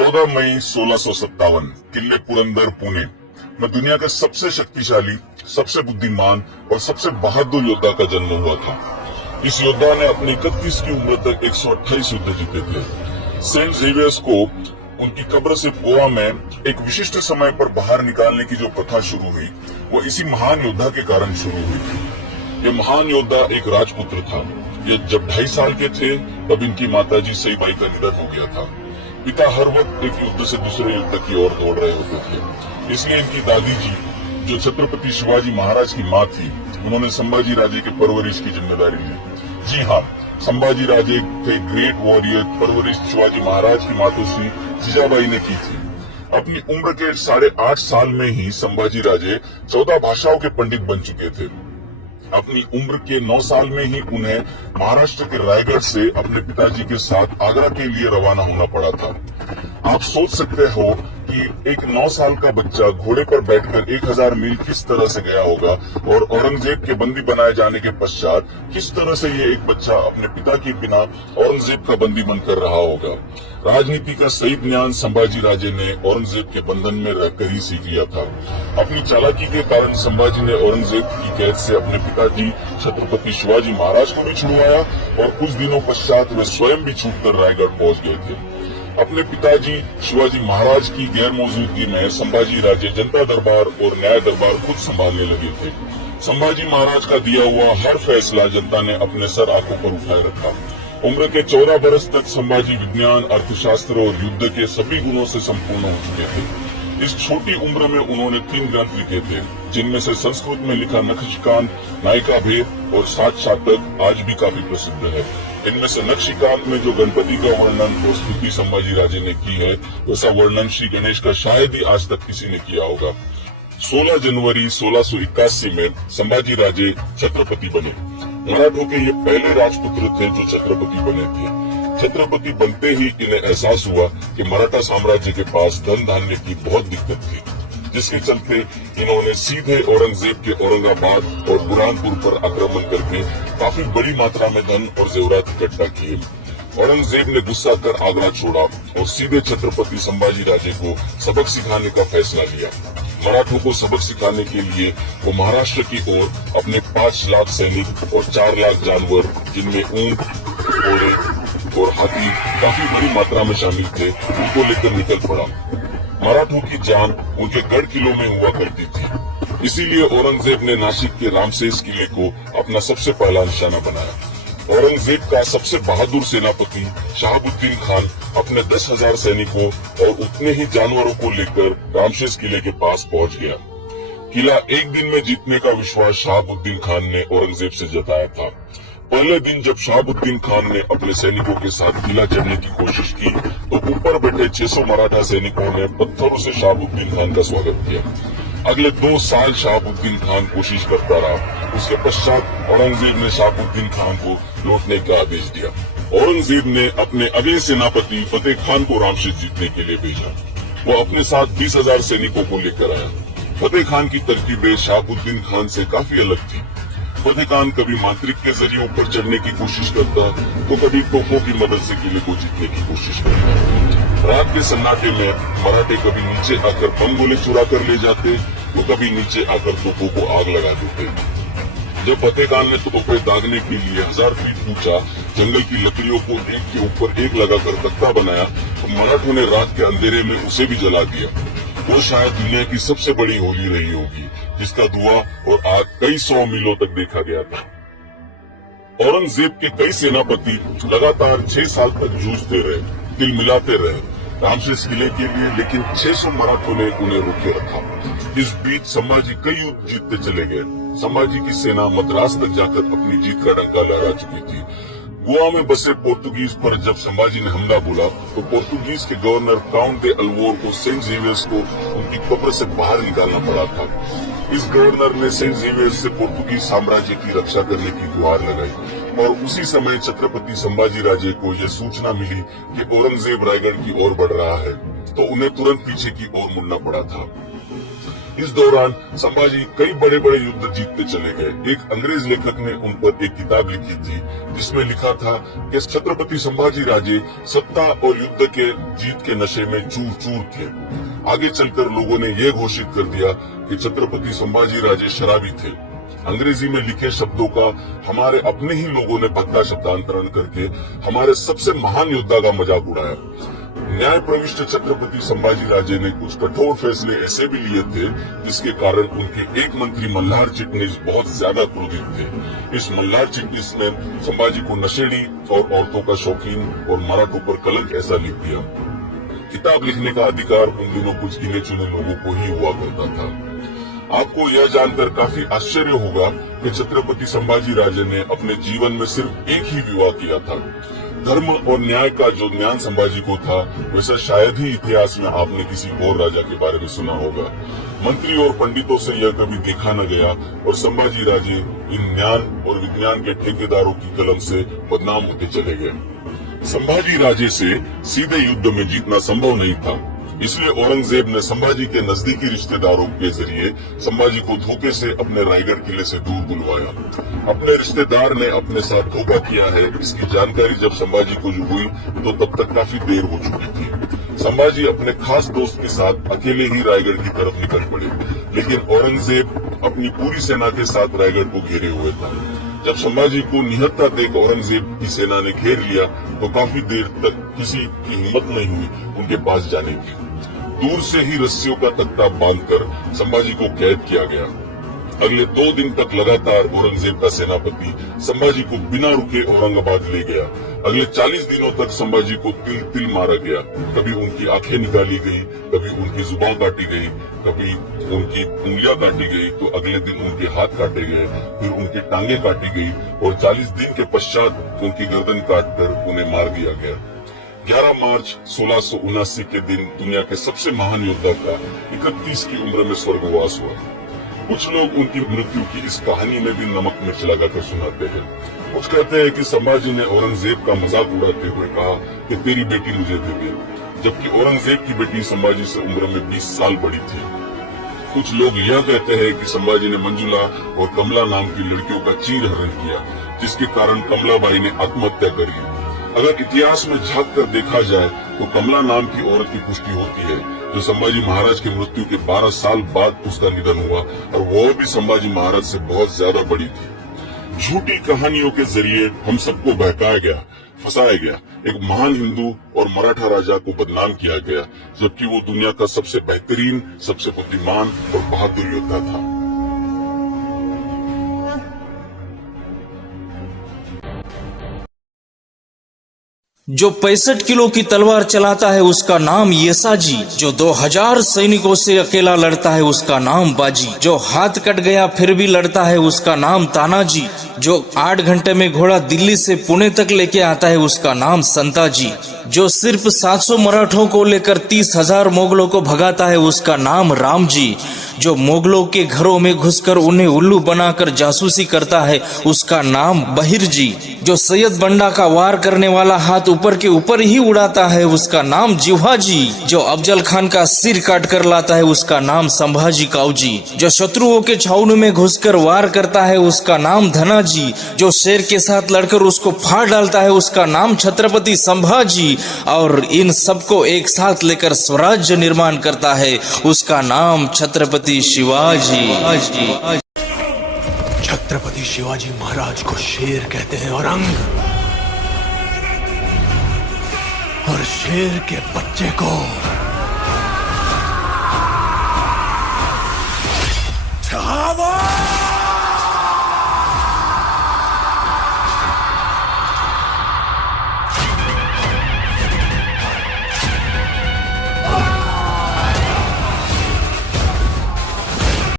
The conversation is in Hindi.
14 मई 1657 किले पुरंदर पुणे में दुनिया का सबसे शक्तिशाली, सबसे बुद्धिमान और सबसे बहादुर योद्धा का जन्म हुआ था। इस योद्धा ने अपनी 31 की उम्र तक 128 युद्ध जीते थे। सेंट जेवियर्स को उनकी कब्र से गोवा में एक विशिष्ट समय पर बाहर निकालने की जो प्रथा शुरू हुई, वो इसी महान योद्धा के कारण शुरू हुई थी। ये महान योद्धा एक राजपुत्र था। ये जब 2.5 साल के थे तब इनकी माताजी सईबाई का निधन हो गया था। पिता हर वक्त एक युद्ध से दूसरे युद्ध की ओर दौड़ रहे होते थे, इसलिए इनकी दादी जी, जो छत्रपति शिवाजी महाराज की माँ थी, उन्होंने संभाजी राजे के परवरिश की जिम्मेदारी ली। जी हाँ, संभाजी राजे के ग्रेट वॉरियर परवरिश शिवाजी महाराज की मातोश्री जीजाबाई ने की थी। अपनी उम्र के 8.5 साल में ही संभाजी राजे 14 भाषाओं के पंडित बन चुके थे। अपनी उम्र के 9 साल में ही उन्हें महाराष्ट्र के रायगढ़ से अपने पिताजी के साथ आगरा के लिए रवाना होना पड़ा था। आप सोच सकते हो कि एक 9 साल का बच्चा घोड़े पर बैठकर 1000 मील किस तरह से गया होगा और औरंगजेब के बंदी बनाए जाने के पश्चात किस तरह से ये एक बच्चा अपने पिता के बिना औरंगजेब का बंदी बनकर रहा होगा। राजनीति का सही ज्ञान संभाजी राजे ने औरंगजेब के बंधन में रहकर ही सीख लिया था। अपनी चालाकी के कारण संभाजी ने औरंगजेब की कैद से अपने पिताजी छत्रपति शिवाजी महाराज को भी छुड़वाया और कुछ दिनों पश्चात वे स्वयं भी छूटकर रायगढ़ पहुंच गए थे। अपने पिताजी शिवाजी महाराज की गैर मौजूदगी में संभाजी राजे जनता दरबार और न्याय दरबार खुद संभालने लगे थे। संभाजी महाराज का दिया हुआ हर फैसला जनता ने अपने सर आंखों पर उठाए रखा। उम्र के 14 बरस तक संभाजी विज्ञान, अर्थशास्त्र और युद्ध के सभी गुणों से संपूर्ण हो चुके थे। इस छोटी उम्र में उन्होंने 3 ग्रंथ लिखे थे, जिनमें से संस्कृत में लिखा नखशिकांत, नायिका भेद और 7 शातक आज भी काफी प्रसिद्ध है। इनमें से नखशिकांत में जो गणपति का वर्णन और स्तुति संभाजी राजे ने की है, वैसा वर्णन श्री गणेश का शायद ही आज तक किसी ने किया होगा। 16 जनवरी 1681 में संभाजी राजे छत्रपति बने। मराठों के ये पहले राजपुत्र थे जो छत्रपति बने थे। छत्रपति बनते ही इन्हें एहसास हुआ कि मराठा साम्राज्य के पास धन धान्य की बहुत दिक्कत थी, जिसके चलते इन्होंने सीधे औरंगजेब के औरंगाबाद और बुरहानपुर पर आक्रमण करके काफी बड़ी मात्रा में धन और जेवरात इकट्ठा किए। औरंगजेब ने गुस्सा कर आगरा छोड़ा और सीधे छत्रपति संभाजी राजे को सबक सिखाने का फैसला लिया। मराठों को सबक सिखाने के लिए वो महाराष्ट्र की ओर अपने 5 लाख सैनिक और 4 लाख जानवर, जिनमें ऊंट, घोड़े और हाथी काफी बड़ी मात्रा में शामिल थे, उनको लेकर निकल पड़ा। मराठों की जान उनके गढ़ किलों में हुआ करती थी, इसीलिए औरंगजेब ने नासिक के रामसेस किले को अपना सबसे पहला निशाना बनाया। औरंगजेब का सबसे बहादुर सेनापति शहाबुद्दीन खान अपने 10,000 सैनिकों और उतने ही जानवरों को लेकर रामसेस किले के पास पहुंच गया। किला एक दिन में जीतने का विश्वास शहाबुद्दीन खान ने औरंगजेब से जताया था। पहले दिन जब शहाबुद्दीन खान ने अपने सैनिकों के साथ किला चढ़ने की कोशिश की, तो ऊपर बैठे 600 मराठा सैनिकों ने पत्थरों से शहाबुद्दीन खान का स्वागत किया। अगले 2 साल शहाबुद्दीन खान कोशिश करता रहा। उसके पश्चात औरंगजेब ने शहाबुद्दीन खान को लौटने का आदेश दिया। औरंगजेब ने अपने अगले सेनापति फतेह खान को रामसेस जीतने के लिए भेजा। वो अपने साथ 20,000 सैनिकों को लेकर आया। फतेह खान की तरकीबें शहाबुद्दीन खान से काफी अलग थी। फतेह खान कभी मांत्रिक के जरिए ऊपर चढ़ने की कोशिश करता, तो कभी तोपों की मदद से किले को जीतने की कोशिश करता। रात के सन्नाटे में मराठे कभी नीचे आकर बम गोले चुरा कर ले जाते, तो कभी नीचे आकर तोपों को आग लगा देते। जब फतेह खान ने तोपें दागने के लिए 1000 फीट ऊंचा जंगल की लकड़ियों को एक के ऊपर एक लगाकर तख्ता बनाया, तो मराठों ने रात के अंधेरे में उसे भी जला दिया। वो शायद दुनिया की सबसे बड़ी होली रही होगी, जिसका धुआं और आग कई 100 मीलों तक देखा गया था। औरंगजेब के कई सेनापति लगातार 6 साल तक जूझते रहे, दिल मिलाते रहे रामसेस किले के लिए, लेकिन 600 मराठों ने उन्हें रोके रखा। इस बीच संभाजी कई युद्ध जीतते चले गए। संभाजी की सेना मद्रास तक जाकर अपनी जीत का डंका लहरा चुकी थी। गोवा में बसे पोर्तुगीज पर जब संभाजी ने हमला बोला, तो पोर्तुगीज के गवर्नर काउंट दे अल्वोर को सेंट जेवियर्स को उनकी कब्र से बाहर निकालना पड़ा था। इस गवर्नर ने सेंट जेवियर्स से पोर्तुगीज साम्राज्य की रक्षा करने की गुहार लगाई और उसी समय छत्रपति संभाजी राजे को यह सूचना मिली कि औरंगजेब रायगढ़ की ओर बढ़ रहा है, तो उन्हें तुरंत पीछे की ओर मुड़ना पड़ा था। इस दौरान संभाजी कई बड़े बड़े युद्ध जीतते चले गए। एक अंग्रेज लेखक ने उन पर एक किताब लिखी थी जिसमें लिखा था कि छत्रपति संभाजी राजे सत्ता और युद्ध के जीत के नशे में चूर चूर थे। आगे चलकर लोगों ने यह घोषित कर दिया कि छत्रपति संभाजी राजे शराबी थे। अंग्रेजी में लिखे शब्दों का हमारे अपने ही लोगों ने पक्का शब्दांतरण करके हमारे सबसे महान योद्धा का मजाक उड़ाया। न्याय प्रविष्ट छत्रपति संभाजी राजे ने कुछ कठोर फैसले ऐसे भी लिए थे जिसके कारण उनके एक मंत्री मल्हार चिटनीस बहुत ज्यादा क्रोधित थे। इस मल्हार चिटनीस ने संभाजी को नशेड़ी और औरतों का शौकीन और मराठों पर कलंक ऐसा लिख दिया। किताब लिखने का अधिकार उन दिनों कुछ गिने चुने लोगों को ही हुआ करता था। आपको यह जानकर काफी आश्चर्य होगा कि छत्रपति संभाजी राजे ने अपने जीवन में सिर्फ एक ही विवाह किया था। धर्म और न्याय का जो ज्ञान संभाजी को था वैसा शायद ही इतिहास में आपने किसी और राजा के बारे में सुना होगा। मंत्री और पंडितों से यह कभी देखा न गया और संभाजी राजे इन ज्ञान और विज्ञान के ठेकेदारों की कलम से बदनाम होते चले गए। संभाजी राजे से सीधे युद्ध में जीतना संभव नहीं था, इसलिए औरंगजेब ने संभाजी के नजदीकी रिश्तेदारों के जरिए संभाजी को धोखे से अपने रायगढ़ किले से दूर बुलवाया। अपने रिश्तेदार ने अपने साथ धोखा किया है, इसकी जानकारी जब संभाजी को हुई तो तब तक काफी देर हो चुकी थी। संभाजी अपने खास दोस्त के साथ अकेले ही रायगढ़ की तरफ निकल पड़े, लेकिन औरंगजेब अपनी पूरी सेना के साथ रायगढ़ को घेरे हुए था। जब संभाजी को निहत्था देख औरंगजेब की सेना ने घेर लिया तो काफी देर तक किसी की हिम्मत नहीं हुई उनके पास जाने की। दूर से ही रस्सियों का तख्ता बांधकर संभाजी को कैद किया गया। अगले 2 दिन तक लगातार औरंगजेब का सेनापति संभाजी को बिना रुके औरंगाबाद ले गया। अगले 40 दिनों तक संभाजी को तिल तिल मारा गया। कभी उनकी आंखें निकाली गई, कभी उनकी जुबान काटी गई, कभी उनकी उंगलियां काटी गई, तो अगले दिन उनके हाथ काटे गए, फिर उनकी टांगे काटी गई और 40 दिन के पश्चात उनकी गर्दन काटकर उन्हें मार दिया गया। 11 मार्च 1679 के दिन दुनिया के सबसे महान योद्धा का 31 की उम्र में स्वर्गवास हुआ। कुछ लोग उनकी मृत्यु की इस कहानी में भी नमक मिर्च लगाकर सुनाते हैं। कुछ कहते हैं कि संभाजी ने औरंगजेब का मजाक उड़ाते हुए कहा कि तेरी बेटी मुझे दे दे, जबकि औरंगजेब की बेटी संभाजी से उम्र में 20 साल बड़ी थी। कुछ लोग यह कहते हैं कि संभाजी ने मंजुला और कमला नाम की लड़कियों का चीरहरण किया, जिसके कारण कमलाबाई ने आत्महत्या करी। अगर इतिहास में झांक कर देखा जाए तो कमला नाम की औरत की पुष्टि होती है, जो संभाजी महाराज की मृत्यु के 12 साल बाद उसका निधन हुआ और वह भी संभाजी महाराज से बहुत ज्यादा बड़ी थी। झूठी कहानियों के जरिए हम सबको बहकाया गया, फंसाया गया। एक महान हिंदू और मराठा राजा को बदनाम किया गया, जबकि वो दुनिया का सबसे बेहतरीन, सबसे बुद्धिमान और बहादुर योद्धा था। जो 65 किलो की तलवार चलाता है उसका नाम येसाजी, जो 2000 सैनिकों से अकेला लड़ता है उसका नाम बाजी, जो हाथ कट गया फिर भी लड़ता है उसका नाम तानाजी, जो 8 घंटे में घोड़ा दिल्ली से पुणे तक लेके आता है उसका नाम संताजी, जो सिर्फ 700 मराठों को लेकर 30,000 मुगलों को भगाता है उसका नाम रामजी, जो मुगलों के घरों में घुसकर उन्हें उल्लू बनाकर जासूसी करता है उसका नाम बहिरजी, जो सैयद बंडा का वार करने वाला हाथ ऊपर के ऊपर ही उड़ाता है उसका नाम जिव्हाजी, जो अफजल खान का सिर काट कर लाता है उसका नाम संभाजी काऊजी, जो शत्रुओं के छावनी में घुसकर वार करता है उसका नाम धनाजी, जो शेर के साथ लड़कर उसको फाड़ डालता है उसका नाम छत्रपति संभाजी, और इन सबको एक साथ लेकर स्वराज्य निर्माण करता है उसका नाम छत्रपति शिवाजी। छत्रपति शिवाजी महाराज को शेर कहते हैं और शेर के बच्चे को